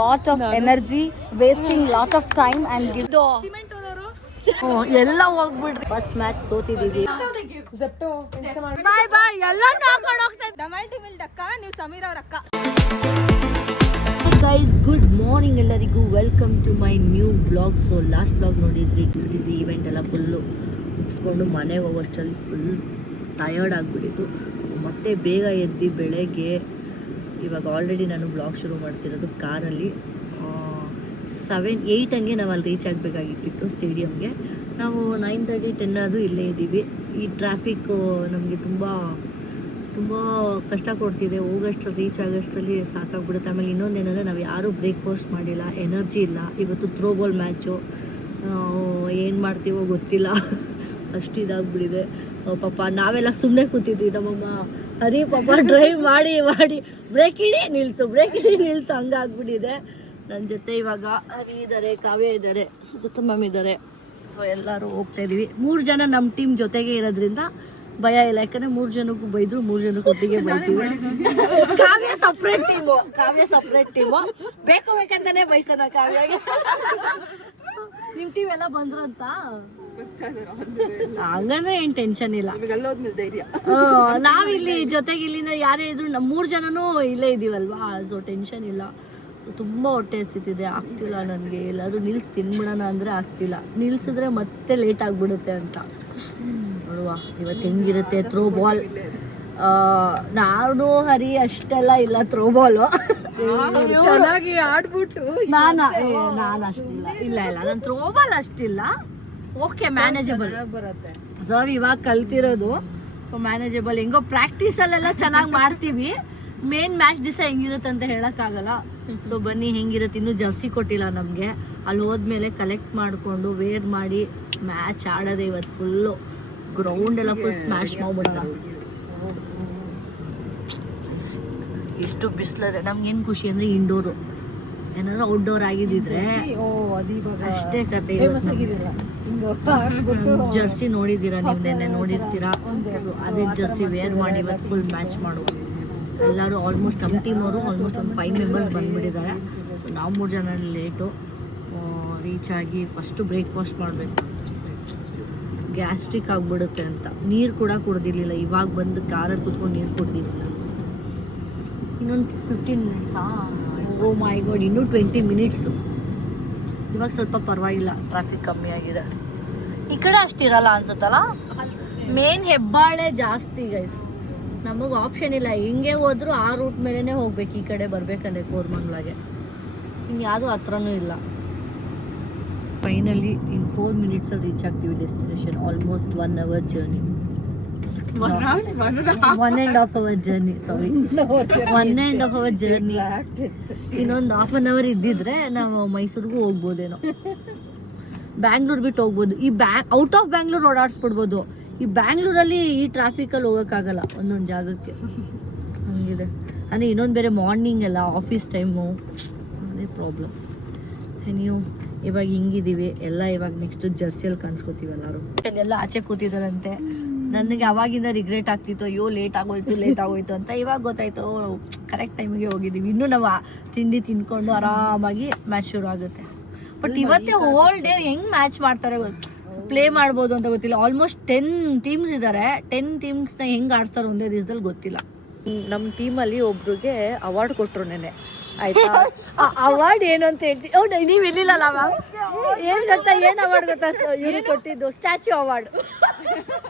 Lot of energy wasting lot of time and give ಎಲ್ಲ ಹೋಗ್ಬಿಡ್ರಿ. First match ಸೋತಿದೀವಿ. ಬಾಯ್ ಬಾಯ್ ಎಲ್ಲ ಹಾಕೊಂಡು ಹೋಗ್ತಾ ಡಮಾಲ್ಟಿ ಮಿಲ್ ಅಕ್ಕ, ನೀವು ಸಮೀರ್ ಅವ್ರ ಅಕ್ಕ. ಗೈಸ್ ಗುಡ್ ಮಾರ್ನಿಂಗ್ ಎಲ್ಲರಿಗೂ, welcome to my new blog. So last blog ನೋಡಿದ್ರಿ, ಇವೆಂಟ್ ಎಲ್ಲ ಫುಲ್ಲು ಮುಗಿಸ್ಕೊಂಡು ಮನೆಗೆ ಹೋಗೋಷ್ಟರಲ್ಲಿ ಫುಲ್ ಟಯರ್ಡ್ ಆಗಿಬಿಟ್ಟಿತ್ತು. ಮತ್ತೆ ಬೇಗ ಎದ್ದು ಬೆಳಗ್ಗೆ ಇವಾಗ ಆಲ್ರೆಡಿ ನಾನು ಬ್ಲಾಗ್ ಶುರು ಮಾಡ್ತಿರೋದು ಕಾರಲ್ಲಿ. 7-8 ಹಂಗೆ ನಾವು ಅಲ್ಲಿ ರೀಚ್ ಆಗಬೇಕಾಗಿತ್ತು ಸ್ಟೇಡಿಯಮ್ಗೆ. ನಾವು 9:30 10 ಆದರೂ ಇಲ್ಲೇ ಇದ್ದೀವಿ. ಈ ಟ್ರಾಫಿಕ್ಕು ನಮಗೆ ತುಂಬ ಕಷ್ಟ ಕೊಡ್ತಿದೆ. ರೀಚ್ ಆಗೋಷ್ಟರಲ್ಲಿ ಸಾಕಾಗ್ಬಿಡುತ್ತೆ. ಆಮೇಲೆ ಇನ್ನೊಂದೇನೆಂದರೆ ನಾವು ಯಾರೂ ಬ್ರೇಕ್ಫಾಸ್ಟ್ ಮಾಡಿಲ್ಲ, ಎನರ್ಜಿ ಇಲ್ಲ. ಇವತ್ತು ಥ್ರೋಬಾಲ್ ಮ್ಯಾಚು, ಏನು ಮಾಡ್ತೀವೋ ಗೊತ್ತಿಲ್ಲ, ಅಷ್ಟು ಇದಾಗ್ಬಿಟ್ಟಿದೆ ಪಾಪ. ನಾವೆಲ್ಲ ಸುಮ್ಮನೆ ಕೂತಿದ್ವಿ. ನಮ್ಮಮ್ಮ ಹರಿ ಪಾಪ ಡ್ರೈವ್ ಮಾಡಿ ಬ್ರೇಕ್ ಹಿಡಿ ನಿಲ್ಸು ಹಂಗಾಗ್ಬಿಟ್ಟಿದೆ. ನನ್ನ ಜೊತೆ ಇವಾಗ ಹರಿ ಇದ್ದಾರೆ, ಕಾವ್ಯ ಇದ್ದಾರೆ, ಸುಜಾತ ಮ್ಯಾಮ್ ಇದ್ದಾರೆ. ಸೊ ಎಲ್ಲರೂ ಹೋಗ್ತಾ ಇದೀವಿ. 3 ಜನ ನಮ್ಮ ಟೀಮ್ ಜೊತೆಗೆ ಇರೋದ್ರಿಂದ ಭಯ ಇಲ್ಲ. ಯಾಕಂದ್ರೆ 3 ಜನಕ್ಕೂ ಬೈದ್ರು, 3 ಜನಕ್ಕೂ ಒಟ್ಟಿಗೆ ಬೈತೀವಿ. ಕಾವ್ಯ ಸಪ್ರೇಟ್ ಟೀಮು ಬೇಕಂತಾನೆ ಬೈಸೋಣ ಕಾವ್ಯಗೆ. ನಿಮ್ ಟೀಮ್ ಎಲ್ಲ ಬಂದ್ರಂತ ಹಂಗಂದ್ರೆ ಏನ್ ಟೆನ್ಷನ್ ಇಲ್ಲ. ನಾವಿಲ್ಲಿ ಜೊತೆಗೆ ಇಲ್ಲಿಂದ ಯಾರೇ ಇದ್ರು 3 ಜನನೂ ಇಲ್ಲೇ ಇದೀವಲ್ವಾ, ಸೊ ಟೆನ್ಷನ್ ಇಲ್ಲ. ತುಂಬಾ ಹೊಟ್ಟೆ ಹಸಿತಿದೆ, ಆಗ್ತಿಲ್ಲ ನನಗೆ. ಎಲ್ಲಾದ್ರೂ ನಿಲ್ಸಿ ತಿನ್ಬಿಡೋಣ ಅಂದ್ರೆ ಆಗ್ತಿಲ್ಲ. ನಿಲ್ಸಿದ್ರೆ ಮತ್ತೆ ಲೇಟ್ ಆಗ್ಬಿಡುತ್ತೆ ಅಂತ. ನೋಡುವ ಇವತ್ತು ಹೆಂಗಿರುತ್ತೆ ಥ್ರೋ ಬಾಲ್. ನಾನು ಹರಿ ಅಷ್ಟೆಲ್ಲ ಇಲ್ಲ ಥ್ರೋ ಬಾಲು. ಚೆನ್ನಾಗಿ ಆಡ್ಬಿಟ್ಟು ನಾನು ಅಷ್ಟಿಲ್ಲ. ಇಲ್ಲ ನಾನು ಥ್ರೋ ಬಾಲ್ ಅಷ್ಟಿಲ್ಲ. ಓಕೆ, ಮ್ಯಾನೇಜಬಲ್ ಬರುತ್ತೆ. ಸೊ ಇವಾಗ ಕಲ್ತಿರೋದು, ಸೊ ಮ್ಯಾನೇಜಬಲ್. ಹೆಂಗೋ ಪ್ರಾಕ್ಟೀಸಲ್ಲೆಲ್ಲ ಚೆನ್ನಾಗಿ ಮಾಡ್ತೀವಿ. ಮೇನ್ ಮ್ಯಾಚ್ ದಿವಸ ಹೆಂಗಿರುತ್ತೆ ಅಂತ ಹೇಳೋಕ್ಕಾಗಲ್ಲ. ಸೊ ಬನ್ನಿ ಹೆಂಗಿರುತ್ತೆ. ಇನ್ನೂ ಜರ್ಸಿ ಕೊಟ್ಟಿಲ್ಲ ನಮಗೆ. ಅಲ್ಲಿ ಹೋದ್ಮೇಲೆ ಕಲೆಕ್ಟ್ ಮಾಡಿಕೊಂಡು ವೇರ್ ಮಾಡಿ ಮ್ಯಾಚ್ ಆಡೋದೆ ಇವತ್ತು. ಫುಲ್ಲು ಗ್ರೌಂಡ್ ಎಲ್ಲ ಫುಲ್ ಸ್ಮ್ಯಾಶ್ ಮಾಡ್ಬಿಡೋಣ. ಎಷ್ಟು ಬಿಸಿಲದೆ. ನಮ್ಗೇನು ಖುಷಿ ಅಂದರೆ ಇಂಡೋರು. ಏನಾದ್ರು ಔಟ್ಡೋರ್ ಆಗಿದ್ದಿದ್ರೆ ಅಷ್ಟೇ ಕತೆ. ಜರ್ಸಿ ನೋಡಿದ್ದೀರಾ ನೀವು, ನೆನ್ನೆ ನೋಡಿರ್ತೀರಾ. ಅದೇ ಜರ್ಸಿ ವೇರ್ ಮಾಡಿ ಇವತ್ತು ಫುಲ್ ಮ್ಯಾಚ್ ಮಾಡುವ. ಎಲ್ಲರೂ ಆಲ್ಮೋಸ್ಟ್ ನಮ್ಮ ಟೀಮ್ ಅವರು ಆಲ್ಮೋಸ್ಟ್ ಒಂದು 5 ಮೆಂಬರ್ಸ್ ಬಂದ್ಬಿಟ್ಟಿದ್ದಾರೆ. ಸೊ ನಾವು 3 ಜನ ಲೇಟು ರೀಚ್ ಆಗಿ ಫಸ್ಟು ಬ್ರೇಕ್ಫಾಸ್ಟ್ ಮಾಡಬೇಕು. ಗ್ಯಾಸ್ಟ್ರಿಕ್ ಆಗಿಬಿಡುತ್ತೆ ಅಂತ. ನೀರು ಕೂಡ ಕುಡ್ದಿರ್ಲಿಲ್ಲ. ಇವಾಗ ಬಂದು ಕಾರಲ್ಲಿ ಕೂತ್ಕೊಂಡು ನೀರು ಕುಡ್ದಿರಲಿಲ್ಲ. ಇನ್ನೊಂದು 15 ಮಿನಿಟ್ಸಾ? ಓ ಮೈ ಗಾಡ್, ಇನ್ನೂ 20 ಮಿನಿಟ್ಸು. ಇವಾಗ ಸ್ವಲ್ಪ ಪರವಾಗಿಲ್ಲ, ಟ್ರಾಫಿಕ್ ಕಮ್ಮಿ ಆಗಿದೆ. ಈ ಕಡೆ ಅಷ್ಟಿರಲ್ಲ ಅನ್ಸುತ್ತಲ್ಲ. ಮೇನ್ ಹೆಬ್ಬಾಳೆ ಜಾಸ್ತಿ ಗೈಸ್. ನಮಗೆ ಆಪ್ಷನ್ ಇಲ್ಲ. ಹಿಂಗೆ ಹೋದ್ರು ಆ ರೂಟ್ ಮೇಲೇ ಹೋಗ್ಬೇಕು. ಈ ಕಡೆ ಬರ್ಬೇಕಂದ್ರೆ ಕೋರ್ಮಂಗ್ಲಾಗೆ ಇನ್ನು ಯಾವುದೂ ಹತ್ರನೂ ಇಲ್ಲ. ಫೈನಲಿ ಇನ್ 4 ಮಿನಿಟ್ಸಲ್ಲಿ ರೀಚ್ ಆಗ್ತೀವಿ destination. Almost 1 hour journey. 1.5 hour journey, sorry 1.5 hour journey. ಇನ್ನೊಂದು 1/2 hour ಇದ್ದಿದ್ರೆ ನಾವು ಮೈಸೂರಿಗೂ ಹೋಗ್ಬೋದೇನೋ. ಬ್ಯಾಂಗ್ಳೂರ್ ಬಿಟ್ಟು ಹೋಗ್ಬೋದು. ಈ ಔಟ್ ಆಫ್ ಬ್ಯಾಂಗ್ಳೂರ್ ಓಡಾಡಿಸ್ಬಿಡ್ಬೋದು. ಈ ಬ್ಯಾಂಗ್ಳೂರಲ್ಲಿ ಈ ಟ್ರಾಫಿಕಲ್ಲಿ ಹೋಗೋಕ್ಕಾಗಲ್ಲ ಒಂದೊಂದು ಜಾಗಕ್ಕೆ. ಹಂಗಿದೆ ಅಂದರೆ ಇನ್ನೊಂದು ಬೇರೆ ಮಾರ್ನಿಂಗ್ ಎಲ್ಲ ಆಫೀಸ್ ಟೈಮು, ಅದೇ ಪ್ರಾಬ್ಲಮ್. ನೀವು ಇವಾಗ ಹಿಂಗಿದ್ದೀವಿ ಎಲ್ಲ. ಇವಾಗ ನೆಕ್ಸ್ಟ್ ಜರ್ಸಿಯಲ್ಲಿ ಕಾಣಿಸ್ಕೋತೀವಿ ಎಲ್ಲರೂ. ಎಲ್ಲ ಆಚೆ ಕೂತಿದ್ದಾರಂತೆ. ನನಗೆ ಅವಾಗಿಂದ ರಿಗ್ರೆಟ್ ಆಗ್ತಿತ್ತು, ಅಯ್ಯೋ ಲೇಟ್ ಆಗೋಯ್ತು ಅಂತ. ಇವಾಗ ಗೊತ್ತಾಯ್ತು, ಕರೆಕ್ಟ್ ಟೈಮಿಗೆ ಹೋಗಿದ್ದೀವಿ. ಇನ್ನೂ ನಾವು ತಿಂಡಿ ತಿನ್ಕೊಂಡು ಆರಾಮಾಗಿ ಮ್ಯಾಚ್ ಶುರು ಆಗುತ್ತೆ. ಬಟ್ ಇವತ್ತೇ ಹೋಲ್ ಡೇ ಹೆಂಗೆ ಮ್ಯಾಚ್ ಮಾಡ್ತಾರೆ ಪ್ಲೇ ಮಾಡ್ಬೋದು ಅಂತ ಗೊತ್ತಿಲ್ಲ. ಆಲ್ಮೋಸ್ಟ್ 10 ಟೀಮ್ಸ್ ಇದ್ದಾರೆ. 10 ಟೀಮ್ಸ್ನ ಹೆಂಗೆ ಆಡ್ತಾರೆ ಒಂದೇ ದಿವಸದಲ್ಲಿ ಗೊತ್ತಿಲ್ಲ. ನಮ್ಮ ಟೀಮಲ್ಲಿ ಒಬ್ರಿಗೆ ಅವಾರ್ಡ್ ಕೊಟ್ಟರು ನೆನೆ, ಆಯ್ತಾ? ಅವಾರ್ಡ್ ಏನು ಅಂತ ಹೇಳ್ತೀವಿ. ಹೌದು, ನೀವು ಇರ್ಲಿಲ್ಲಲ್ಲ ಮ್ಯಾಮ್. ಏನು ಗೊತ್ತಾ, ಏನು ಅವಾರ್ಡ್ ಗೊತ್ತಾ ಇವ್ರಿಗೆ ಕೊಟ್ಟಿದ್ದು? Statue award.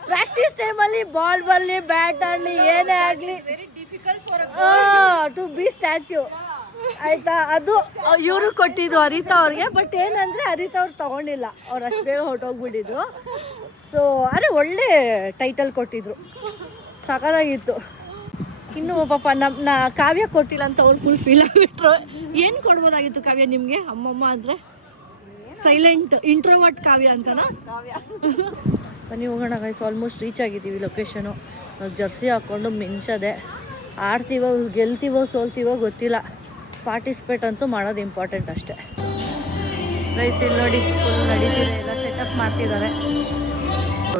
ಪ್ರಾಕ್ಟೀಸ್ ಟೈಮಲ್ಲಿ ಬಾಲ್ ಬರಲಿ, ಬ್ಯಾಟ್ ಆಡಲಿ, ಏನೇ ಆಗಲಿ ಟು ಬಿ ಸ್ಟ್ಯಾಚ್ಯೂ, ಆಯ್ತಾ? ಅದು ಇವರು ಕೊಟ್ಟಿದ್ದು ಹರಿತಾ ಅವ್ರಿಗೆ. ಬಟ್ ಏನಂದ್ರೆ ಹರಿತಾ ಅವ್ರು ತಗೊಂಡಿಲ್ಲ, ಅವ್ರು ಅಷ್ಟು ಬೇಗ ಹೊರಟೋಗ್ಬಿಟ್ಟಿದ್ರು. ಸೊ ಅರೆ ಒಳ್ಳೆ ಟೈಟಲ್ ಕೊಟ್ಟಿದ್ರು, ಸಖತ್ತಾಗಿತ್ತು. ಇನ್ನು ಪಾಪ ನಾ ಕಾವ್ಯ ಕೊಟ್ಟಿಲ್ಲ ಅಂತ ಅವ್ರು ಫುಲ್ ಫೀಲ್ ಆಗಿಬಿಟ್ರು. ಏನು ಕೊಡ್ಬೋದಾಗಿತ್ತು ಕಾವ್ಯ ನಿಮಗೆ? ಅಮ್ಮಮ್ಮ ಅಂದರೆ ಸೈಲೆಂಟ್ ಇಂಟ್ರೋವರ್ಟ್ ಕಾವ್ಯ ಅಂತನಾ? ಬನ್ನಿ ಹೋಗೋಣ ಗೈಸ್. ಆಲ್ಮೋಸ್ಟ್ ರೀಚ್ ಆಗಿದ್ದೀವಿ ಲೊಕೇಶನು. ಜರ್ಸಿ ಹಾಕ್ಕೊಂಡು ಮಿಂಚದೆ. ಆಡ್ತೀವೋ ಗೆಲ್ತೀವೋ ಸೋಲ್ತೀವೋ ಗೊತ್ತಿಲ್ಲ. ಪಾರ್ಟಿಸಿಪೇಟ್ ಅಂತೂ ಮಾಡೋದು ಇಂಪಾರ್ಟೆಂಟ್ ಅಷ್ಟೇ. ರೈಸ್ ಇಲ್ಲಿ ನೋಡಿ ಫುಲ್ ನಡೀತಿದೆ, ಎಲ್ಲ ಸೆಟಪ್ ಮಾಡ್ತಿದ್ದಾರೆ.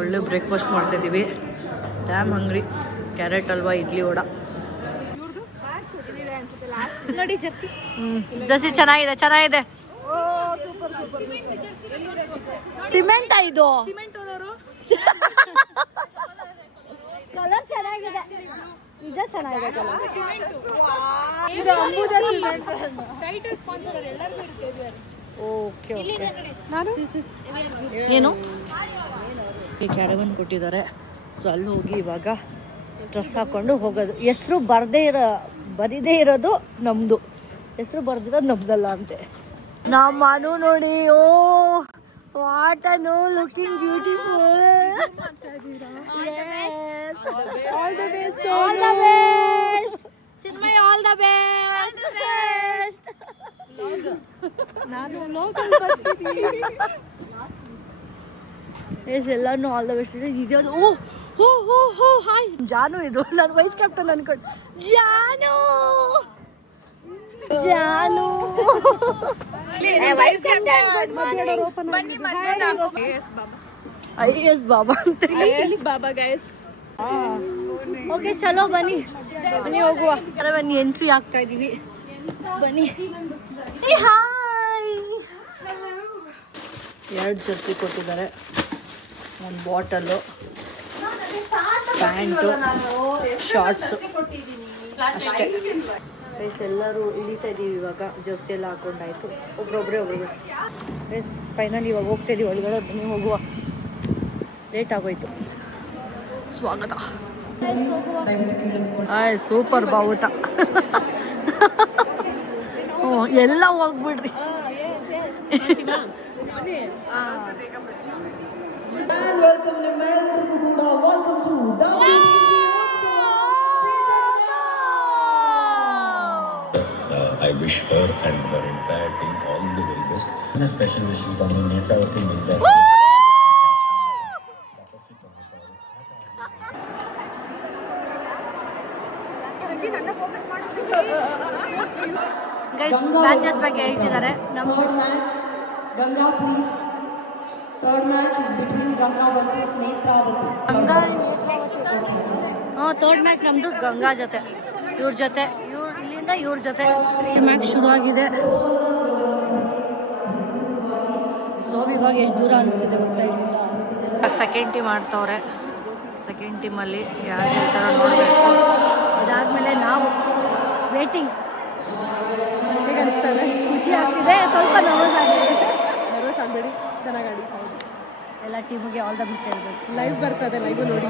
ಒಳ್ಳೆ ಬ್ರೇಕ್ಫಾಸ್ಟ್ ಮಾಡ್ತಿದ್ದೀವಿ. ಡ್ಯಾಮ್ ಹಂಗ್ರಿ. ಕ್ಯಾರೆಟ್ ಹಲ್ವಾ, ಇಡ್ಲಿ ವಡ. ನೋಡಿ ಜರ್ಸಿ. ಜರ್ಸಿ ಚೆನ್ನಾಗಿದೆ ಚೆನ್ನಾಗಿದೆ. ಸಿಮೆಂಟ್ ಇದು ಕಲರ್ ಚೆನ್ನಾಗಿದೆ. ನಿಜ ಚೆನ್ನಾಗಿದೆ ಕಲರ್. ಇದು ಅಂಬುಜಾ ಸಿಮೆಂಟ್. ಟೈಟಲ್ ಸ್ಪಾನ್ಸರ್ ಎಲ್ಲರಿಗೂ ಇರುತ್ತೆ. Okay okay. ನಾನು ಏನು ಈ ಕ್ಯಾರವನ್ ಕೊಟ್ಟಿದ್ದಾರೆ. ಸೊ ಅಲ್ಲಿ ಹೋಗಿ ಇವಾಗ ಡ್ರೆಸ್ ಹಾಕೊಂಡು ಹೋಗೋದು. ಹೆಸರು ಬರಿದೇ ಇರೋದು ನಮ್ದು, ಹೆಸರು ಬರ್ದಿರೋದು ನಮ್ದಲ್ಲ ಅಂತೆ. ನಮ್ಮನು ನೋಡಿ. Oh what Anu looking beautiful. All the best Chinmaya, all the best. ನಾನು ಲೋಕಲ್ ಬರ್ತೀನಿ ಎಲ್ಲಾನು ಆಲ್ ದ ಬೆಸ್ಟ್ ಇದೆ. ಈಗ ಓ ಹೋ ಹೋ ಹೋ ಹಾಯ್ ಜಾನು. ಇದು ನಾನು ವೈಸ್ ಕ್ಯಾಪ್ಟನ್ ಅನ್ಕೊಂಡು. ಜಾನು ಜಾನು ವೈಸ್ ಕ್ಯಾಪ್ಟನ್. ಐಎಸ್ ಬಾಬಾ ಅಂತ. ಬಾಬಾ ಗೈಸ್. ಓಕೆ ಚಲೋ ಬನ್ನಿ ಬನ್ನಿ ಹೋಗುವ. ಬನ್ನಿ ಎಂಟ್ರಿ ಆಗ್ತಾ ಇದೀವಿ. ಬನ್ನಿ. ಹಾಯ್. 2 ಜರ್ಸಿ ಕೊಟ್ಟಿದ್ದಾರೆ, 1 ಬಾಟಲು, ಪ್ಯಾಂಟು, ಶಾರ್ಟ್ಸು ಅಷ್ಟೇ. ಗೈಸ್ ಎಲ್ಲರೂ ಇಳಿತಾ ಇದೀವಿ ಇವಾಗ. ಜರ್ಸಿ ಎಲ್ಲ ಹಾಕೊಂಡಾಯ್ತು. ಒಬ್ರೊಬ್ರೆ ಗೈಸ್ ಫೈನಲಿ ಇವಾಗ ಹೋಗ್ತಾ ಇದೀವಿ ಒಳಗಡೆ. ಬನ್ನಿ ಹೋಗುವ. ಲೇಟ್ ಆಗೋಯ್ತು. ಸ್ವಾಗತ. ಆಯ್ ಸೂಪರ್ ಬಾವುಟ. ಹ್ಞೂ ಎಲ್ಲ ಹೋಗ್ಬಿಡ್ರಿ. I wish her and her entire team all the very best. And a special wishes from Netravati Minja. Matches ಬಗ್ಗೆ ಹೇಳ್ತಿದ್ದಾರೆ. ನಮ್ಮ Ganga, please. Third match is between Ganga versus Netravati. Third match ನಮ್ದು ಗಂಗಾ ಜೊತೆ, ಇವ್ರ ಜೊತೆ, ಇಲ್ಲಿಂದ ಇವ್ರ ಜೊತೆ ಮ್ಯಾಚ್ ಶುರು ಆಗಿದೆ. ಸೊ ಇವಾಗ ಎಷ್ಟು ದೂರ ಅನಿಸ್ತಿದೆ ಗೊತ್ತಾ ಇಲ್ಲಿಂದ. Second team ಆಡ್ತವ್ರೆ. ಸೆಕೆಂಡ್ ಟೀಮಲ್ಲಿ ಯಾರು ಹೇಳ್ತಾರೋ ನೋಡಬೇಕು. ಇದಾದ್ಮೇಲೆ ನಾವು ವೇಟಿಂಗ್. ಹೇಗೆ ಅನಿಸ್ತದೆ? ಖುಷಿ ಆಗ್ತಿದೆ, ಸ್ವಲ್ಪ ನರ್ವಸ್ ಆಗಬೇಡಿ, ಚೆನ್ನಾಗಿ ಆಡಿ. ಎಲ್ಲ ಟೀಮಿಗೆ ಆಲ್ ದ ಬೆಸ್ಟ್ ಹೇಳ್ಬೇಕು. ಲೈವ್ ಬರ್ತದೆ, ಲೈವ್ ನೋಡಿ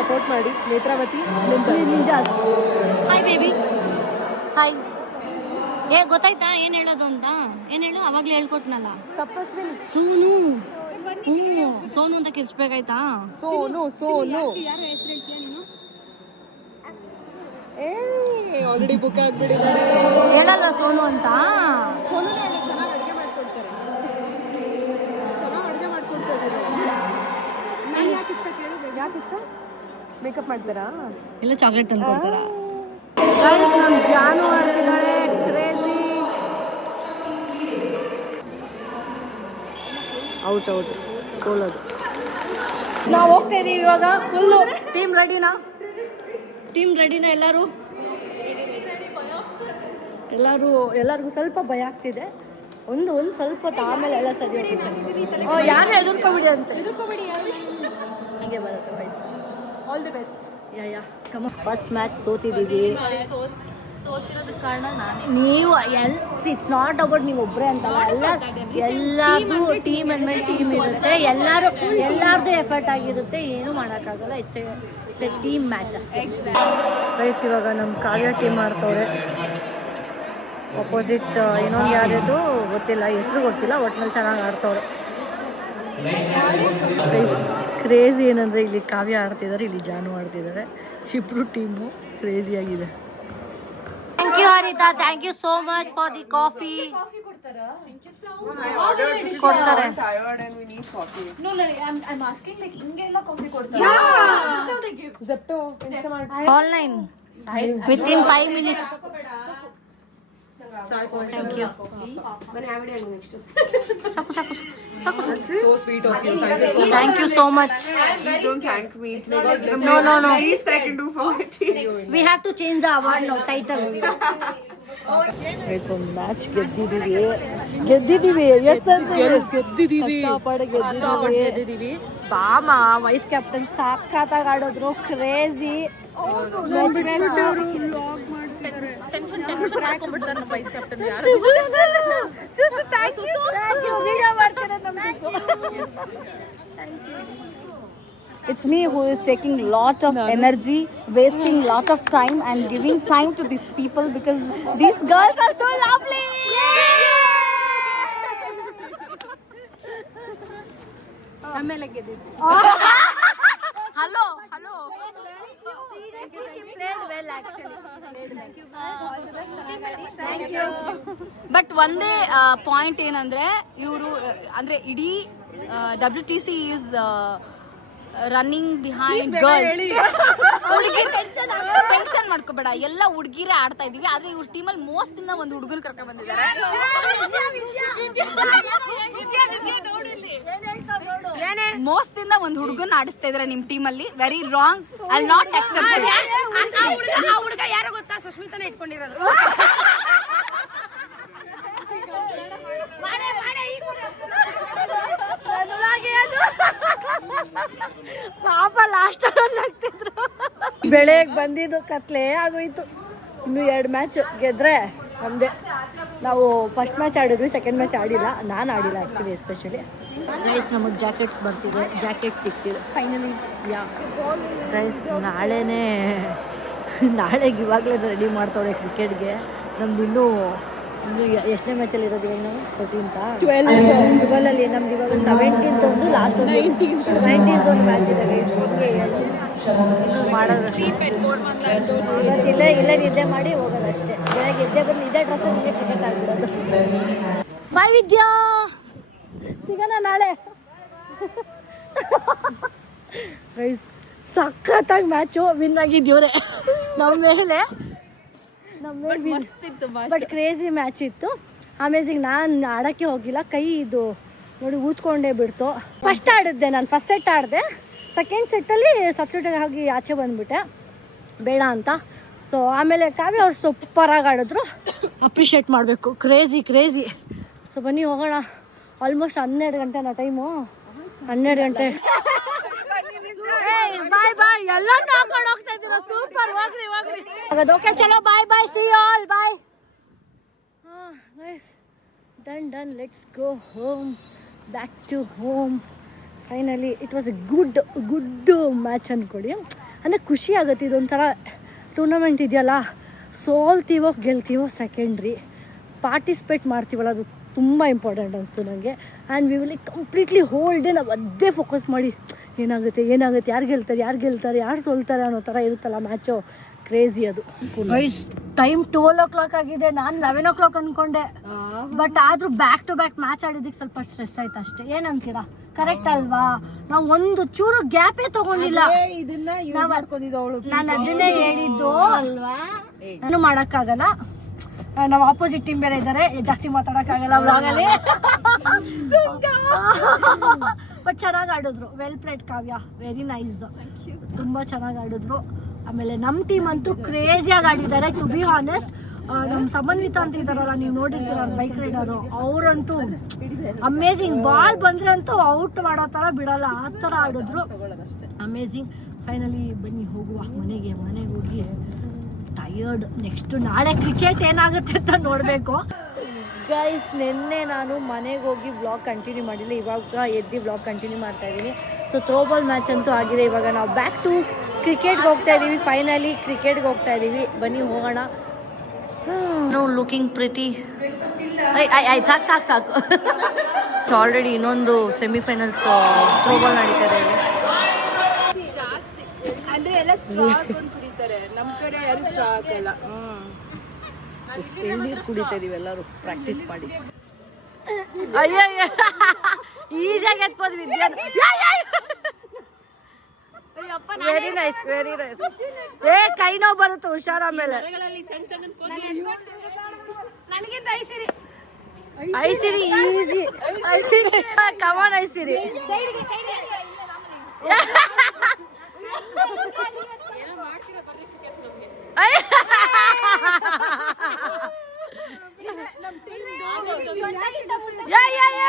ಸಪೋರ್ಟ್ ಮಾಡಿ. ನೇತ್ರಾವತಿ ನಿಜ. Hi baby hi. ಗೊತ್ತಾಯ್ತಾ ಏನು ಹೇಳೋದು ಅಂತ? ಏನು ಹೇಳು, ಅವಾಗಲೇ ಹೇಳ್ಕೊಟ್ನಲ್ಲ. ತಪಸ್ವಿನಿ ಸೋನು. ಸೋನು ಅಂತ ಕಿರ್ಸ್ಬೇಕಾಯ್ತಾ? ಸೋನು ಯಾರ ಹೆಸರು ಹೇಳ್ತೀಯ ನೀನು? ಆಲ್ರೆಡಿ ಬುಕ್ ಆಗ್ಬಿಟ್ಟಿದ್ದಾರೆ. ಹೇಳಲ್ವಾ ಸೋನು ಅಂತ? ಸೋನುನೇ ಹೇಳಿ, ಚೆನ್ನಾಗಿ ಅಡುಗೆ ಮಾಡ್ಕೊಡ್ತಾರೆ. ಚೆನ್ನಾಗಿ ಅಡುಗೆ ಮಾಡ್ಕೊಡ್ತಾರೆ. ನಾನು ಯಾಕೆ ಇಷ್ಟ ಕೇಳಿ? ಯಾಕೆ ಇಷ್ಟ? ಮೇಕಪ್ ಮಾಡ್ತಾರಾ? ಇಲ್ಲ ಚಾಕ್ಲೇಟ್ ತಂದು ಕೊಡ್ತಾರಾ? ನಮ್ಮ ಜಾನು ಆಡ್ತಿದ್ದಾಳೆ. ಕ್ರೇಜಿ. ಔಟ್ ಸೋಲೋದು. ನಾವು ಹೋಗ್ತಾ ಇದೀವಿ ಇವಾಗ. ಫುಲ್ಲು ಟೀಮ್ ರೆಡಿನಾ? ಎಲ್ಲರಿಗೂ ಸ್ವಲ್ಪ ಭಯ ಆಗ್ತಿದೆ. ಒಂದು ಸ್ವಲ್ಪ ಹೊತ್ತು ಆಮೇಲೆ ಎಲ್ಲ ಸರಿ ಹೋಗುತ್ತೆ. ಯಾರು ಹೆದರ್ಕೊಬಿಡಿ ಅಂತ. ಹಾಗೆ ಬರುತ್ತೆ ವಯಸ್ಸು. All the best. ಯಾ ಕಮ. First match ಸೋತಿದ್ದೀವಿ. ಸೋತಿರೋದಕ್ಕೆ ಕಾರಣ ನಾನೇ. ನೀವು ಇಟ್ಸ್ ನಾಟ್ ಅಬೌಟ್ ನೀವು ಒಬ್ಬರೇ ಅಂತಲ್ಲ, ಎಲ್ಲಾರ್ದು ಟೀಮ್ ಅಂದ್ಮೇಲೆ ಟೀಮ್ ಇರುತ್ತೆ. ಎಲ್ಲಾರ್ದು ಎಫರ್ಟ್ ಆಗಿರುತ್ತೆ. ಏನು ಮಾಡೋಕ್ಕಾಗಲ್ಲ. ಇಟ್ಸ್ ಎ ಟೀಮ್ ಮ್ಯಾಚ್ ಅಷ್ಟೇ. ಗೈಸ್ ಇವಾಗ ನಮ್ಮ ಕಾವ್ಯ ಟೀಮ್ ಆಡ್ತವ್ರೆ. ಅಪೋಸಿಟ್ ಇನ್ನೊಂದು ಯಾರ್ದು ಗೊತ್ತಿಲ್ಲ, ಹೆಸರು ಗೊತ್ತಿಲ್ಲ, ಒಟ್ಟಿನಲ್ಲಿ ಚೆನ್ನಾಗಿ ಆಡ್ತವ್ರೆ. ಕ್ರೇಜಿ ಏನಂದರೆ ಇಲ್ಲಿ ಕಾವ್ಯ ಆಡ್ತಿದ್ದಾರೆ, ಇಲ್ಲಿ ಜಾನು ಆಡ್ತಿದ್ದಾರೆ. ಇಬ್ರು ಟೀಮು ಕ್ರೇಜಿ ಆಗಿದೆ. Thank you Haritha, thank you so much for the coffee. ಕೊಡ್ತಾರೆ. Online with in 5 minutes. Thank you. ಸಾಕು ಸಾಕು ಸಾಕು. So sweet of you. Thank you so much. Thank you so much. Please don't thank me. No, no, no. Least I can do for my team. We have to change the award now, title. So match ಗೆದ್ದಿದ್ದೀವಿ. Yes ಗೆದ್ದಿದ್ದೀವಿ. ಬಾಮ vice captain ಸಾಕಾತಾಗ ಆಡೋದ್ರು, crazy. It's me who is taking lot of energy, wasting lot of time and giving time to these people because these girls are so lovely. ಆಮೇಲೆ ಗೆದ್ದಿದ್ದು. Hello. She played well actually. Thank you. But ಒಂದೇ point ಏನಂದ್ರೆ ಇವರು ಅಂದ್ರೆ ಇಡೀ WTC is running behind girls. Tension ಮಾಡ್ಕೋಬೇಡ, ಎಲ್ಲ ಹುಡುಗಿರೇ ಆಡ್ತಾ ಇದೀವಿ. ಆದ್ರೆ ಇವ್ರ ಟೀಮಲ್ಲಿ ಮೋಸ್ಟ್ ಇಂದ ಒಂದು ಹುಡುಗನ ಕರ್ಕೊಂಡ್ ಬಂದಿದ್ದಾರೆ. ಮೋಸ್ಟ್ ಇಂದ ಒಂದು ಹುಡುಗನ ಆಡಿಸ್ತಾ ಇದಾರೆ ನಿಮ್ ಟೀಮಲ್ಲಿ. Very wrong. I not accept. ಆ ಹುಡುಗ ಯಾರೋ ಗೊತ್ತಾ? ಸುಷ್ಮಿತಾನೇ ಇಟ್ಕೊಂಡಿರೋದು. ಪಾಪ ಲಾಸ್ಟ್ ಆಗ್ತಿದ್ರು. ಬೆಳೆಗ್ ಬಂದಿದ್ದು ಕತ್ಲೆ ಆಗೋಯ್ತು. ಇನ್ನು 2 ಮ್ಯಾಚ್ ಗೆದ್ರೆ ಒಂದೇ. ನಾವು ಫಸ್ಟ್ ಮ್ಯಾಚ್ ಆಡಿದ್ವಿ, ಸೆಕೆಂಡ್ ಮ್ಯಾಚ್ ಆಡಿಲ್ಲ. ನಾನು ಆಡಿಲ್ಲ ಆ್ಯಕ್ಚುಲಿ. ಎಸ್ಪೆಷಲಿ ಗೈಸ್ ನಮಗೆ ಜಾಕೆಟ್ಸ್ ಬರ್ತಿದೆ, ಜಾಕೆಟ್ ಸಿಗ್ತಿದೆ ಫೈನಲಿ. ನಾಳೆಗೆ ಇವಾಗಲೇ ರೆಡಿ ಮಾಡ್ತಾವ್ರೆ ಕ್ರಿಕೆಟ್ಗೆ. ನಮ್ದು ಇನ್ನೂ ಎಷ್ಟನೇ ಮ್ಯಾಚಲ್ಲಿ ಇರೋದು ಇವಾಗ ನಾವು? 12ಅಲ್ಲಿ. ನಮ್ದು ಇವಾಗ 17th ಒಂದು ಲಾಸ್ಟ್ ಒಂದು 19th ಒಂದು ಮ್ಯಾಚ್ ಇದೆ ಗೈಸ್. ಹಿಂಗೆ ಮಾಡೋದು ಇಲ್ಲೇ ನಿದ್ದೆ ಮಾಡಿ ಹೋಗೋದು ಅಷ್ಟೇ. ಬೆಳಗ್ಗೆ ಎದ್ದೆ ಬಂದು ಇದೇ ಡ್ರೆಸ್ಸಲ್ಲಿ ನಿದ್ದೆ ಕ್ರಿಕೆಟ್ ಆಗ್ಬಿಡೋದು. ಬಾಯ್ ವಿದ್ಯಾ, ಸಿಗೋಣ ನಾಳೆ. ಗೈಸ್ ಸಖತ್ತಾಗಿ ಮ್ಯಾಚು. ವಿನ್ ಆಗಿದ್ದೀವ್ರೆ ನಮ್ಮ ಮೇಲೆ. ಬಟ್ ಕ್ರೇಜಿ ಮ್ಯಾಚ್ ಇತ್ತು. ಅಮೇಜಿಂಗ್. ನಾನು ಆಡೋಕ್ಕೆ ಹೋಗಿಲ್ಲ, ಕೈ ಇದು ನೋಡಿ ಊದ್ಕೊಂಡೇ ಬಿಡ್ತು. ಫಸ್ಟ್ ಆಡಿದ್ದೆ ನಾನು, ಫಸ್ಟ್ ಸೆಟ್ ಆಡಿದೆ. ಸೆಕೆಂಡ್ ಸೆಟ್ಟಲ್ಲಿ ಸಬ್ಸ್ಟಿಟ್ಯೂಟ್ ಆಗಿ ಆಚೆ ಬಂದುಬಿಟ್ಟೆ ಬೇಡ ಅಂತ. ಸೊ ಆಮೇಲೆ ಕಾವ್ಯ ಅವ್ರು ಸೂಪರಾಗಿ ಆಡಿದ್ರು, ಅಪ್ರಿಷಿಯೇಟ್ ಮಾಡಬೇಕು. ಕ್ರೇಜಿ. ಸೊ ಬನ್ನಿ ಹೋಗೋಣ. Almost 12 ಗಂಟೆನಾ time? 12 ಗಂಟೆ. ಬಾಯ್ ಎಲ್ಲಾನು ಹಾಕೊಂಡು ಹೋಗ್ತಾ ಇದ್ದೀರಾ. ಸೂಪರ್. ಹೋಗ್ರಿ ಓಕೆ, ಚಲೋ bye. See you all. Bye. Done. Let's go home, back to home. Finally it was a good match ಅಂದ್ಕೊಡಿ. ಅಂದರೆ ಖುಷಿ ಆಗುತ್ತೆ. ಇದೊಂಥರ ಟೂರ್ನಮೆಂಟ್ ಇದೆಯಲ್ಲ, ಸೋಲ್ತೀವೋ ಗೆಲ್ತೀವೋ ಸೆಕೆಂಡ್ರಿ, ಪಾರ್ಟಿಸಿಪೇಟ್ ಮಾಡ್ತೀವಲ್ಲ ಅದು ತುಂಬ ಇಂಪಾರ್ಟೆಂಟ್ ಅನಿಸ್ತು ನನಗೆ. And we will completely whole day ನಾವು ಅದೇ ಫೋಕಸ್ ಮಾಡಿ ಏನಾಗುತ್ತೆ, ಯಾರು ಗೆಲ್ತಾರೆ, ಯಾರು ಸೋಲ್ತಾರೆ ಅನ್ನೋ ಥರ ಇರುತ್ತಲ್ಲ ಮ್ಯಾಚು. ಕ್ರೇಜಿ ಅದು. ಟೈಮ್ 12 o'clock ಆಗಿದೆ. ನಾನು 11 o'clock ಅಂದ್ಕೊಂಡೆ. ಬಟ್ ಆದರೂ ಬ್ಯಾಕ್ ಟು ಬ್ಯಾಕ್ ಮ್ಯಾಚ್ ಆಡಿದ್ದಕ್ಕೆ ಸ್ವಲ್ಪ ಸ್ಟ್ರೆಸ್ ಆಯ್ತು ಅಷ್ಟೇ. ಏನಂತೀರಾ? ಕರೆಕ್ಟ್ ಅಲ್ವಾ? ನಾವು ಒಂದು ಚೂರು ಗ್ಯಾಪೇ ತಗೊಂಡಿಲ್ಲ. ನಾನು ಅದನ್ನೇ ಹೇಳಿದ್ದು ಅಲ್ವಾ. ನಾನು ಮಾಡೋಕ್ಕಾಗಲ್ಲ, ನಾವು ಆಪೋಸಿಟ್ ಟೀಮ್ ಬೇರೆ ಇದ್ದಾರೆ, ಜಾಸ್ತಿ ಮಾತಾಡೋಕ್ಕಾಗಲ್ಲ ವ್ಲಾಗಲ್ಲಿ. ಬಟ್ ಚೆನ್ನಾಗಿ ಆಡಿದ್ರು. ವೆಲ್ ಪ್ಲೇಡ್ ಕಾವ್ಯ, ವೆರಿ ನೈಸ್. ತುಂಬ ಚೆನ್ನಾಗಿ ಆಡಿದ್ರು. ಆಮೇಲೆ ನಮ್ಮ ಟೀಮ್ ಅಂತೂ ಕ್ರೇಜಿಯಾಗಿ ಆಡಿದ್ದಾರೆ. ಟು ಬಿ ಹಾನೆಸ್ಟ್, ನಮ್ಮ ಸಮನ್ವಿತ ಅಂತ ಇದ್ದಾರಲ್ಲ, ನೀವು ನೋಡಿರ್ತೀರ ಬೈಕ್ ರೈಡರು, ಅವರಂತೂ ಅಮೇಝಿಂಗ್. ಬಾಲ್ ಬಂದರೆ ಅಂತೂ ಔಟ್ ಮಾಡೋ ಥರ ಬಿಡಲ್ಲ, ಆ ಥರ ಆಡಿದ್ರು. ಅಮೇಝಿಂಗ್. ಫೈನಲಿ ಬನ್ನಿ ಹೋಗುವ ಮನೆಗೆ ಹೋಗಿ ಟಯರ್ಡ್. ನೆಕ್ಸ್ಟ್ ನಾಳೆ ಕ್ರಿಕೆಟ್ ಏನಾಗುತ್ತೆ ಅಂತ ನೋಡಬೇಕು ಗೈಸ್. ನಿನ್ನೆ ನಾನು ಮನೆಗೆ ಹೋಗಿ ವ್ಲಾಗ್ ಕಂಟಿನ್ಯೂ ಮಾಡಿಲ್ಲ, ಇವಾಗ ಎದ್ದು ವ್ಲಾಗ್ ಕಂಟಿನ್ಯೂ ಮಾಡ್ತಾ ಇದ್ದೀನಿ. ಸೊ ಥ್ರೋಬಾಲ್ ಮ್ಯಾಚ್ ಅಂತೂ ಆಗಿದೆ. ಇವಾಗ ನಾವು ಬ್ಯಾಕ್ ಟು ಕ್ರಿಕೆಟ್ಗೆ ಹೋಗ್ತಾ ಇದ್ದೀವಿ. ಫೈನಲಿ ಕ್ರಿಕೆಟ್ಗೆ ಹೋಗ್ತಾ ಇದ್ದೀವಿ. ಬನ್ನಿ ಹೋಗೋಣ. Looking pretty. ಸಾಕು. ಆಲ್ರೆಡಿ ಇನ್ನೊಂದು ಸೆಮಿಫೈನಲ್ಸ್ ಥ್ರೋಬಾಲ್ ನಡೀತಾ ಇದೆ. ಅಂದ್ರೆ ಎಲ್ಲ ಸ್ಟ್ರಾ ಹಾಕೊಂಡು ಕುಡಿತಾರೆ, ನಮ್ಮ ಕಡೆ ಯಾರು ಸ್ಟ್ರಾ ಹಾಕಲ್ಲ. ನೀರು ಕುಡಿತಾ ಇದೀವಿ ಎಲ್ಲರೂ ಪ್ರಾಕ್ಟೀಸ್ ಮಾಡಿ. ಅಯ್ಯಯ್ಯ ಈಜಾಗಿ ಎತ್ಬೋದು ವಿದ್ಯಾ. Very nice. ಕೈ ನೋವು ಬರುತ್ತೆ, ಹುಷಾರ. ಆಮೇಲೆ ಐಸಿರಿ ಈಸಿ ಐಸಿರಿ ಕಮಾನ್ ಐಸಿರಿ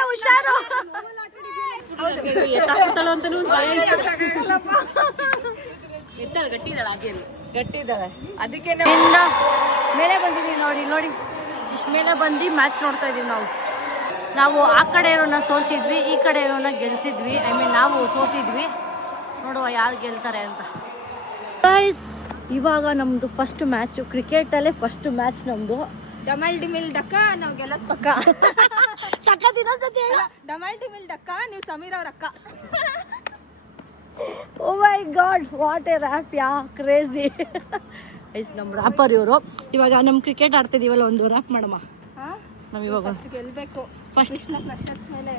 ಹುಷಾರು ಗಟ್ಟಿದ್ದಾಳೆ ಅದಕ್ಕೆ ಮೇಲೆ ಬಂದಿದ್ದೀವಿ ನೋಡಿ ನೋಡಿ ಇಷ್ಟು ಮೇಲೆ ಬಂದು ಮ್ಯಾಚ್ ನೋಡ್ತಾ ಇದೀವಿ ನಾವು ಆ ಕಡೆ ಇರೋನ ಸೋಲ್ತಿದ್ವಿ ಈ ಕಡೆ ಇರೋನ ಗೆಲ್ಸಿದ್ವಿ ಐ ಮೀನ್ ನಾವು ಸೋತಿದ್ವಿ ನೋಡುವ ಯಾರು ಗೆಲ್ತಾರೆ ಅಂತ ಗೈಸ್ ಇವಾಗ ನಮ್ದು ಫಸ್ಟ್ ಮ್ಯಾಚ್ ಕ್ರಿಕೆಟಲ್ಲೇ ಫಸ್ಟ್ ಮ್ಯಾಚ್ ನಮ್ದು ಡಮಲ್ ಡಿಮಿಲ್ ಡಕ್ಕ ನಾವು ಗೆಲ್ಲದ್ ಪಕ್ಕ ಸಖತ್ ಇನ್ನೊಂದ್ಸತಿ ಹೇಳು ಡಮಲ್ ಡಿಮಿಲ್ ಡಕ್ಕ ನೀವು ಸಮೀರ್ ಅವ್ರ ಅಕ್ಕ oh my god what a rap yeah crazy ice ನಮ್ಮ ರ್ಯಾಪರ್ ಇವರು ಇವಾಗ ನಮ್ಮ ಕ್ರಿಕೆಟ್ ಆಡ್ತಿದೀವಲ್ಲ ಒಂದು ರ್ಯಾಪ್ ಮಾಡಮ್ಮ ನಾವು ಇವಾಗ ಗೆಲ್ಬೇಕು ಫಸ್ಟ್ ಮೇಲೆ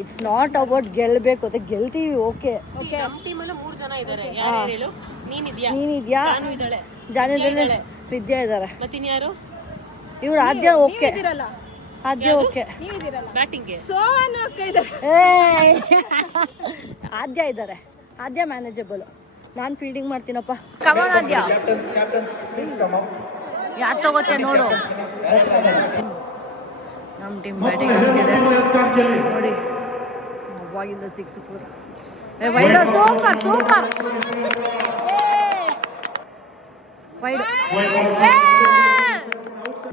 ಇಟ್ಸ್ ನಾಟ್ ಅಬೌಟ್ ಗೆಲ್ಬೇಕು ಅಂತ ಗೆಲ್ತೀವಿ ಓಕೆ ಓಕೆ ಟೀಮಲ್ಲೂ 3 ಜನ ಇದ್ದಾರೆ ಯಾರು ಹೇಳು ನೀನಿದ್ಯಾ ನೀನಿದ್ಯಾ ಜಾನು ಇದ್ದಾಳೆ ಜಾನಿದಲ್ಲಿ ವಿದ್ಯಾ ಇದ್ದಾರೆ ಮತ್ತಿನ್ಯಾರು ಇವ್ರು ಆದ್ಯ ಓಕೆ ಇದ್ದೀರಲ್ಲ ಆದ್ಯ ಓಕೆ ನೀವಿದ್ದೀರಲ್ಲ ಬ್ಯಾಟಿಂಗ್ಗೆ ಸೋನು ಅಕ್ಕ ಇದ್ದಾರೆ ಆದ್ಯ ಇದ್ದಾರೆ ಆದ್ಯ ಮ್ಯಾನೇಜಬಲ್ ನಾನು ಫೀಲ್ಡಿಂಗ್ ಮಾಡ್ತೀನಪ್ಪ ಕಮಾನ್ ಆದ್ಯ ಯಾರು ತಗೋತೆ ನೋಡು ನಮ್ಮ ಟೀಮ್ ಬ್ಯಾಟಿಂಗ್ ಆಗ್ತಿದೆ ನೋಡಿ ಅವಾಗಿಂದ 6-4 wide super super wide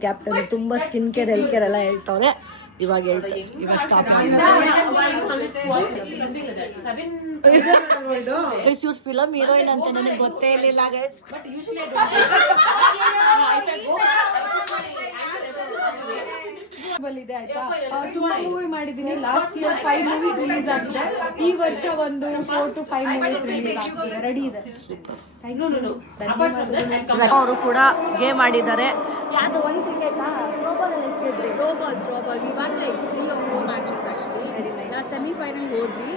captain ತುಂಬಾ ಸ್ಕಿನ್ ಕೇರ್ ಹೆಲ್ತ್ ಕೇರ್ ಎಲ್ಲ ಹೇಳ್ತವ್ರೆ ಇವಾಗ ಹೇಳ್ತಾರೆ ಇವಾಗ ಸ್ಟಾಪ್ ಇವ್ರ ಫಿಲಮ್ ಹೀರೋಯಿನ್ ಅಂತ ನನಗೆ ಗೊತ್ತೇ ಇರಲಿಲ್ಲ ಇದೆ ಆಯ್ತಾ ತುಂಬಾ ಮೂವಿ ಮಾಡಿದೀನಿ ಲಾಸ್ಟ್ ಇಯರ್ 5 ಮೂವೀಸ್ ರಿಲೀಸ್ ಆಗಿದೆ ಈ ವರ್ಷ ಒಂದು 4 to 5 ಮೂವೀಸ್ ರಿಲೀಸ್ ಆಗ್ತಿದೆ ರೆಡಿ ಇದೆ ಅವರು ಕೂಡ ಗೇಮ್ ಆಡಿದ್ದಾರೆ ಯಾವ್ದು ಒಂದು ಕ್ರಿಕೆಟಾ ಥ್ರೋಬಾಲ್ ಅಲ್ಲಿ ಎಷ್ಟು ಗೆದ್ರಿ throwball we won like 3 or 4 matches actually ನಾ ಸೆಮಿಫೈನಲ್ ಹೋದ್ವಿ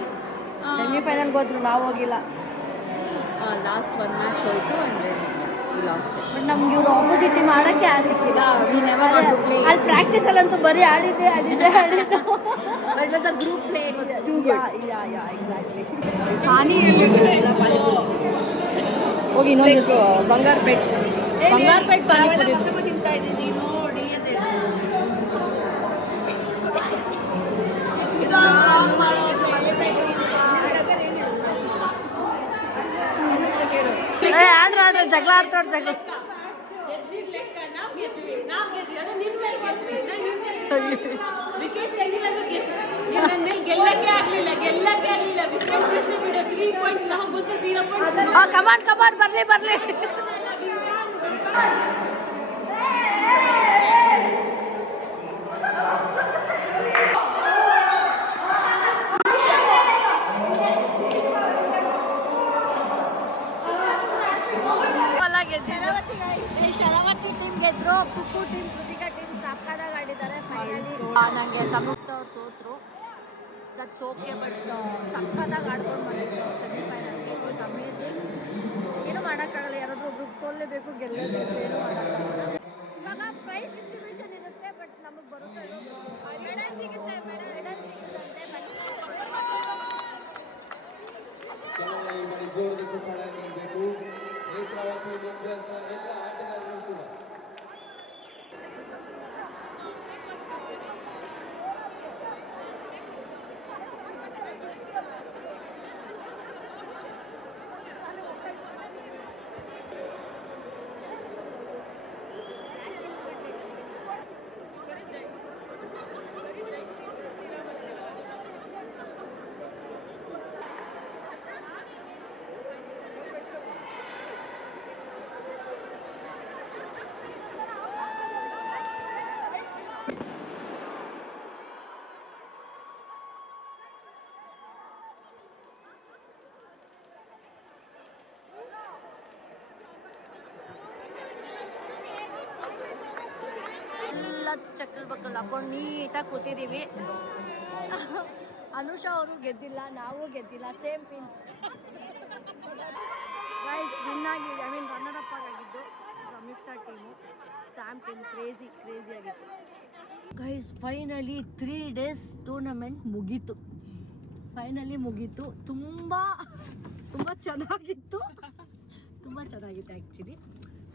ಸೆಮಿಫೈನಲ್ಗೆ ಹೋದ್ರು ನಾವು ಹೋಗಿಲ್ಲ ಲಾಸ್ಟ್ 1 ಮ್ಯಾಚ್ ಹೋಯ್ತು and then we lost but ನಮ್ಗೆ ಇವ್ರು ಆಪೋಸಿಟ್ ಟೀಮ್ ಆಡಕ್ಕೆ ಸಿಕ್ಕಿಲ್ಲ we never got to play ಅಲ್ಲಿ ಪ್ರಾಕ್ಟೀಸ್ ಅಲ್ಲಂತೂ ಬರೀ ಆಡಿದ್ದೆ but was a group play it was too yeah exactly ಹೋಗಿ ಇನ್ನೊಂದು ಬಂಗಾರಪೇಟ್ ಪಾನಿಪುರಿ ಆಡ್ರ ಜಗಳ ಆಡ್ತಾರ ಜಗಳ ಕಮಾನ್ ಕಮಾನ್ ಬರ್ಲಿ ಬರ್ಲಿ ಶರಾವತಿ ಟೀಮ್ ಗೆದ್ರು ಕುಕ್ಕು ಟೀಮ್ ಕೃತಿಕಾ ಟೀಮ್ ಸಾಕಾದಾಗ ಆಡಿದ್ದಾರೆ ನನಗೆ ಸಂಯುಕ್ತ ಅವ್ರು ಸೋತರು ದಟ್ಸ್ ಓಕೆ ಬಟ್ ಸಕ್ಕತ್ತಾಗಿ ಆಡ್ಕೊಂಡು ಬಂದಿದ್ರು ಸೆಮಿಫೈನಲ್ಗೆ ಇಟ್ ವಾಸ್ ಅಮೇಜಿಂಗ್ ಏನು ಮಾಡೋಕ್ಕಾಗಲ್ಲ ಯಾರಾದರೂ ಒಬ್ರು ಸೋಲ್ಲೇಬೇಕು ಗೆಲ್ಲಲೇಬೇಕು ಏನು ಮಾಡೋಕ್ಕಾಗಲ್ಲ ಇವಾಗ ಪ್ರೈಸ್ ಡಿಸ್ಟ್ರಿಬ್ಯೂಷನ್ ಇರುತ್ತೆ ಬಟ್ ನಮಗೆ ಬರುತ್ತೆ ಮೆಡಲ್ ಸಿಗುತ್ತೆ ಮೆಡಲ್ ಸಿಗುತ್ತಂತೆ ಚಕ್ಕಲ್ ಬಕ್ಕಲ್ ಹಾಕೊಂಡು ನೀಟಾಗಿ ಕೂತಿದ್ದೀವಿ ಅನುಷಾ ಅವರು ಗೆದ್ದಿಲ್ಲ ನಾವು ಗೆದ್ದಿಲ್ಲ ಸೇಮ್ ಪಿಂಚ್ ವಿನ್ ಆಗಿ ಐ ಮೀನ್ ರನ್ನರ್ ಅಪ್ ಆಗಿದ್ದು ಸಂಯುಕ್ತ ಟೀಮು ಸ್ಟ್ಯಾಂಪ್ ಇನ್ ಕ್ರೇಜಿ ಆಗಿತ್ತು ಗೈಸ್. ಫೈನಲಿ 3 days ಟೂರ್ನಮೆಂಟ್ ಮುಗೀತು. ತುಂಬ ಚೆನ್ನಾಗಿತ್ತು ಆ್ಯಕ್ಚುಲಿ.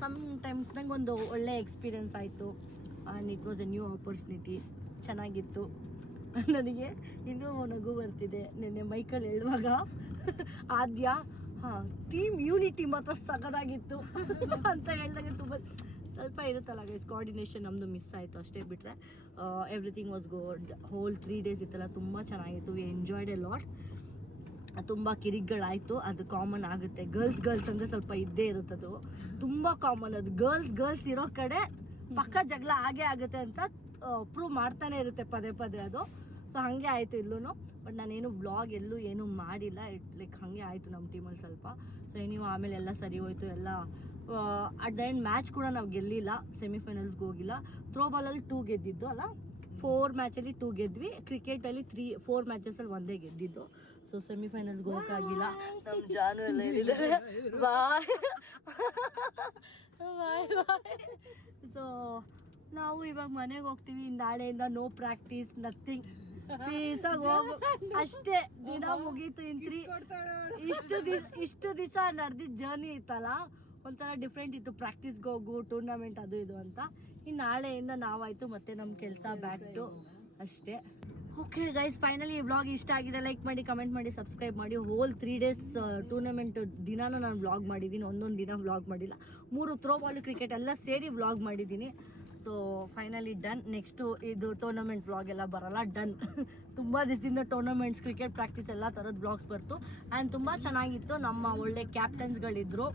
ಸಮ್ಟೈಮ್ಸ್ ನಂಗೆ ಒಂದು ಒಳ್ಳೆ ಎಕ್ಸ್ಪೀರಿಯನ್ಸ್ ಆಯಿತು and it was A new opportunity. ಚೆನ್ನಾಗಿತ್ತು. ನನಗೆ ಇನ್ನೂ ನಗು ಬರ್ತಿದೆ. ನಿನ್ನೆ ಮೈಕಲ್ ಹೇಳುವಾಗ ಆದ್ಯ ಟೀಮ್ ಯೂನಿಟಿ ಮಾತ್ರ ಸಖತ್ತಾಗಿತ್ತು ಅಂತ ಹೇಳಿದಾಗ ತುಂಬ ಸ್ವಲ್ಪ ಇರುತ್ತಲ್ಲ ಗೈಸ್, ಕೋಆರ್ಡಿನೇಷನ್ ನಮ್ಮದು ಮಿಸ್ ಆಯಿತು ಅಷ್ಟೇ. ಬಿಟ್ಟರೆ everything was good. Whole 3 days ಇತ್ತಲ್ಲ, ತುಂಬ ಚೆನ್ನಾಗಿತ್ತು. We enjoyed a lot. ತುಂಬ ಕಿರಿಕ್ಗಳಾಯಿತು, ಅದು ಕಾಮನ್ ಆಗುತ್ತೆ. ಗರ್ಲ್ಸ್ ಅಂದರೆ ಸ್ವಲ್ಪ ಇದ್ದೇ ಇರುತ್ತದು, ತುಂಬ ಕಾಮನ್. ಅದು ಗರ್ಲ್ಸ್ ಇರೋ ಕಡೆ ಪಕ್ಕ ಜಗಳ ಆಗೇ ಆಗುತ್ತೆ ಅಂತ ಪ್ರೂವ್ ಮಾಡ್ತಾನೆ ಇರುತ್ತೆ ಪದೇ ಅದು. ಸೊ ಹಾಗೆ ಆಯಿತು ಇಲ್ಲೂ. ಬಟ್ ನಾನೇನು ಬ್ಲಾಗ್ ಏನೂ ಮಾಡಿಲ್ಲ. ಲೈಕ್ ಹಾಗೆ ಆಯಿತು ನಮ್ಮ ಟೀಮಲ್ಲಿ ಸ್ವಲ್ಪ. ಸೊ ನೀವು ಆಮೇಲೆ ಎಲ್ಲ ಸರಿ ಹೋಯ್ತು ಎಲ್ಲ. ಅಟ್ ದ ಎಂಡ್ ಮ್ಯಾಚ್ ಕೂಡ ನಾವು ಗೆಲ್ಲಿಲ್ಲ, ಸೆಮಿಫೈನಲ್ಸ್ಗೆ ಹೋಗಿಲ್ಲ. ಥ್ರೋಬಾಲಲ್ಲಿ 2 ಗೆದ್ದಿದ್ದು ಅಲ್ಲ, 4 ಮ್ಯಾಚಲ್ಲಿ 2 ಗೆದ್ವಿ. ಕ್ರಿಕೆಟಲ್ಲಿ 4 ಮ್ಯಾಚಸಲ್ಲಿ 1 ಗೆದ್ದಿದ್ದು. ಸೊ ಸೆಮಿಫೈನಲ್ಸ್ಗೆ ಹೋಗೋಕ್ಕಾಗಿಲ್ಲ. ನಮ್ಮ ಜಾನು ಎಲ್ಲ ಹೇಳಿದ್ದಾರೆ ಬಾಯ್. ಸೊ ನಾವು ಇವಾಗ ಮನೆಗೆ ಹೋಗ್ತೀವಿ. ನಾಳೆಯಿಂದ ನೋ ಪ್ರಾಕ್ಟೀಸ್, ನಥಿಂಗ್. ಪೀಸಾಗಿ ಹೋಗು ಅಷ್ಟೇ. ದಿನ ಮುಗೀತು. ಇಷ್ಟು ದಿವಸ ನಡೆದಿದ್ದ ಜರ್ನಿ ಇತ್ತಲ್ಲ, ಒಂಥರ ಡಿಫ್ರೆಂಟ್ ಇತ್ತು. ಪ್ರಾಕ್ಟೀಸ್ಗೆ ಹೋಗು, ಟೂರ್ನಮೆಂಟ್ ಅದು ಇದು ಅಂತ. ಇನ್ನು ನಾಳೆಯಿಂದ ನಾವಾಯಿತು ಮತ್ತೆ ನಮ್ಮ ಕೆಲಸ ಬ್ಯಾಕ್ ಟು ಅಷ್ಟೇ. ಓಕೆ ಗೈಸ್, ಫೈನಲಿ ಈ ವ್ಲಾಗ್ ಇಷ್ಟ ಆಗಿದೆ. ಲೈಕ್ ಮಾಡಿ, ಕಮೆಂಟ್ ಮಾಡಿ, ಸಬ್ಸ್ಕ್ರೈಬ್ ಮಾಡಿ. ಹೋಲ್ 3 days ಟೂರ್ನಮೆಂಟ್ ದಿನಾನೂ ನಾನು ವ್ಲಾಗ್ ಮಾಡಿದ್ದೀನಿ. ಒಂದೊಂದು ದಿನ ವ್ಲಾಗ್ ಮಾಡಿಲ್ಲ. 3 ಥ್ರೋಬಾಲ್, ಕ್ರಿಕೆಟ್ ಎಲ್ಲ ಸೇರಿ ವ್ಲಾಗ್ ಮಾಡಿದ್ದೀನಿ. So finally done. ನೆಕ್ಸ್ಟು ಇದು ಟೂರ್ನಮೆಂಟ್ ವ್ಲಾಗ್ ಎಲ್ಲ ಬರಲ್ಲ, ಡನ್. ತುಂಬ ದಿವಸದಿಂದ ಟೂರ್ನಮೆಂಟ್ಸ್, ಕ್ರಿಕೆಟ್ ಪ್ರಾಕ್ಟೀಸ್ ಎಲ್ಲ ಥರದ ವ್ಲಾಗ್ಸ್ ಬರ್ತು. ಆ್ಯಂಡ್ ತುಂಬ ಚೆನ್ನಾಗಿತ್ತು. ನಮ್ಮ ಒಳ್ಳೆ ಕ್ಯಾಪ್ಟನ್ಸ್ಗಳಿದ್ರು,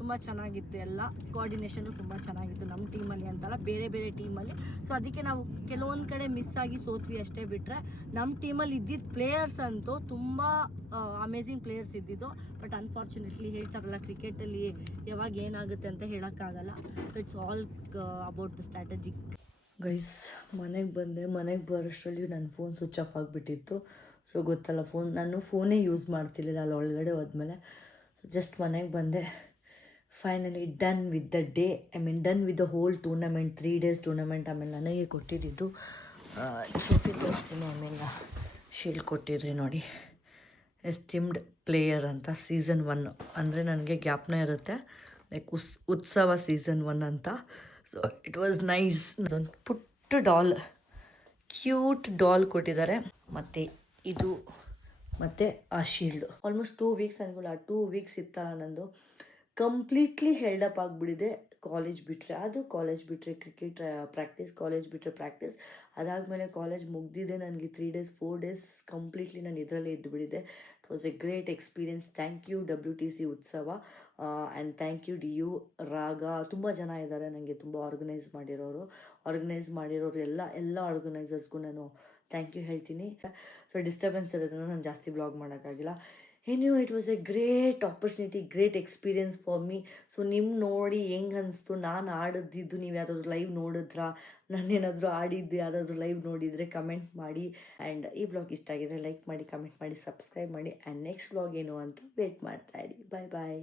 ತುಂಬ ಚೆನ್ನಾಗಿತ್ತು. ಎಲ್ಲ ಕೋಆರ್ಡಿನೇಷನು ತುಂಬ ಚೆನ್ನಾಗಿತ್ತು ನಮ್ಮ ಟೀಮಲ್ಲಿ ಅಂತಲ್ಲ, ಬೇರೆ ಟೀಮಲ್ಲಿ. ಸೊ ಅದಕ್ಕೆ ನಾವು ಕೆಲವೊಂದು ಕಡೆ ಮಿಸ್ ಆಗಿ ಸೋತ್ವಿ ಅಷ್ಟೇ. ಬಿಟ್ಟರೆ ನಮ್ಮ ಟೀಮಲ್ಲಿ ಇದ್ದಿದ್ದ ಪ್ಲೇಯರ್ಸ್ ಅಂತೂ ತುಂಬ ಅಮೇಝಿಂಗ್ ಪ್ಲೇಯರ್ಸ್ ಇದ್ದಿದ್ದು. ಬಟ್ ಅನ್ಫಾರ್ಚುನೇಟ್ಲಿ ಹೇಳ್ತಾರಲ್ಲ, ಕ್ರಿಕೆಟಲ್ಲಿ ಯಾವಾಗ ಏನಾಗುತ್ತೆ ಅಂತ ಹೇಳೋಕ್ಕಾಗಲ್ಲ. So it's all about the strategy. Guys, ಮನೆಗೆ ಬಂದೆ. ಮನೆಗೆ ಬರೋಷ್ಟರಲ್ಲಿ ನನ್ನ ಫೋನ್ ಸ್ವಿಚ್ ಆಫ್ ಆಗಿಬಿಟ್ಟಿತ್ತು. ಸೊ ಗೊತ್ತಲ್ಲ, ನಾನು ಫೋನೇ ಯೂಸ್ ಮಾಡ್ತಿರ್ಲಿಲ್ಲ ಅಲ್ಲಿ ಒಳಗಡೆ ಹೋದ್ಮೇಲೆ. ಜಸ್ಟ್ ಮನೆಗೆ ಬಂದೆ. Finally done with the day. Done with the whole tournament. 3 days tournament. ಆಮೇಲೆ ನನಗೆ ಕೊಟ್ಟಿದ್ದು ಟ್ರೋಫಿ ತೋರಿಸ್ತೀನಿ. ಆಮೇಲೆ ಶೀಲ್ಡ್ ಕೊಟ್ಟಿದ್ರಿ ನೋಡಿ, ಎಸ್ಟಿಮ್ಡ್ ಪ್ಲೇಯರ್ ಅಂತ, ಸೀಸನ್ 1. ಅಂದರೆ ನನಗೆ ಜ್ಞಾಪನ ಇರುತ್ತೆ, ಲೈಕ್ ಉತ್ಸವ ಸೀಸನ್ 1 ಅಂತ. So it was nice. ಅದೊಂದು ಪುಟ್ಟ ಡಾಲ್, ಕ್ಯೂಟ್ ಡಾಲ್ ಕೊಟ್ಟಿದ್ದಾರೆ. ಮತ್ತು ಇದು ಮತ್ತು ಆ ಶೀಲ್ಡು. ಆಲ್ಮೋಸ್ಟ್ 2 weeks ಅನ್ಕೊಳ್ಳಿ. ಆ 2 weeks ಇತ್ತಲ್ಲ ನಂದು ಕಂಪ್ಲೀಟ್ಲಿ ಹೆಲ್ಡಪ್ ಆಗಿಬಿಟ್ಟಿದೆ. ಕಾಲೇಜ್ ಬಿಟ್ಟರೆ ಕ್ರಿಕೆಟ್ ಪ್ರಾಕ್ಟೀಸ್, ಕಾಲೇಜ್ ಬಿಟ್ಟರೆ ಪ್ರಾಕ್ಟೀಸ್. ಅದಾದಮೇಲೆ ಕಾಲೇಜ್ ಮುಗ್ದಿದೆ ನನಗೆ 3 days 4 days ಕಂಪ್ಲೀಟ್ಲಿ ನಾನು ಇದರಲ್ಲೇ ಇದ್ದುಬಿಟ್ಟಿದೆ. It was a great experience. Thank you WTC Utsava and thank you DU Raga. ತುಂಬ ಜನ ಇದ್ದಾರೆ ನನಗೆ ತುಂಬ ಆರ್ಗನೈಸ್ ಮಾಡಿರೋರು ಎಲ್ಲ ಆರ್ಗನೈಸರ್ಸ್ಗೂ ನಾನು ಥ್ಯಾಂಕ್ ಯು ಹೇಳ್ತೀನಿ. ಸೊ ಡಿಸ್ಟರ್ಬೆನ್ಸ್ ಇರೋದ್ರಿಂದ ನಾನು ಜಾಸ್ತಿ ಬ್ಲಾಗ್ ಮಾಡೋಕ್ಕಾಗಿಲ್ಲ. It was a great opportunity, great experience for me. So ನಿಮ್ಮ ನೋಡಿ ಹೆಂಗೆ ಅನಿಸ್ತು, ನಾನು ಆಡಿದ್ದು ನೀವು ಯಾವುದಾದ್ರು ಲೈವ್ ನೋಡಿದ್ರಾ, ನಾನೇನಾದರೂ ಆಡಿದ್ದು ಯಾವುದಾದ್ರು ಲೈವ್ ನೋಡಿದರೆ ಕಮೆಂಟ್ ಮಾಡಿ. ಆ್ಯಂಡ್ ಈ ವ್ಲಾಗ್ ಇಷ್ಟ ಆಗಿದ್ರೆ ಲೈಕ್ ಮಾಡಿ, ಕಮೆಂಟ್ ಮಾಡಿ, ಸಬ್ಸ್ಕ್ರೈಬ್ ಮಾಡಿ. ಆ್ಯಂಡ್ ನೆಕ್ಸ್ಟ್ ವ್ಲಾಗ್ ಏನು ಅಂತ ವೇಟ್ ಮಾಡ್ತಾ ಇರಿ. ಬಾಯ್ ಬಾಯ್.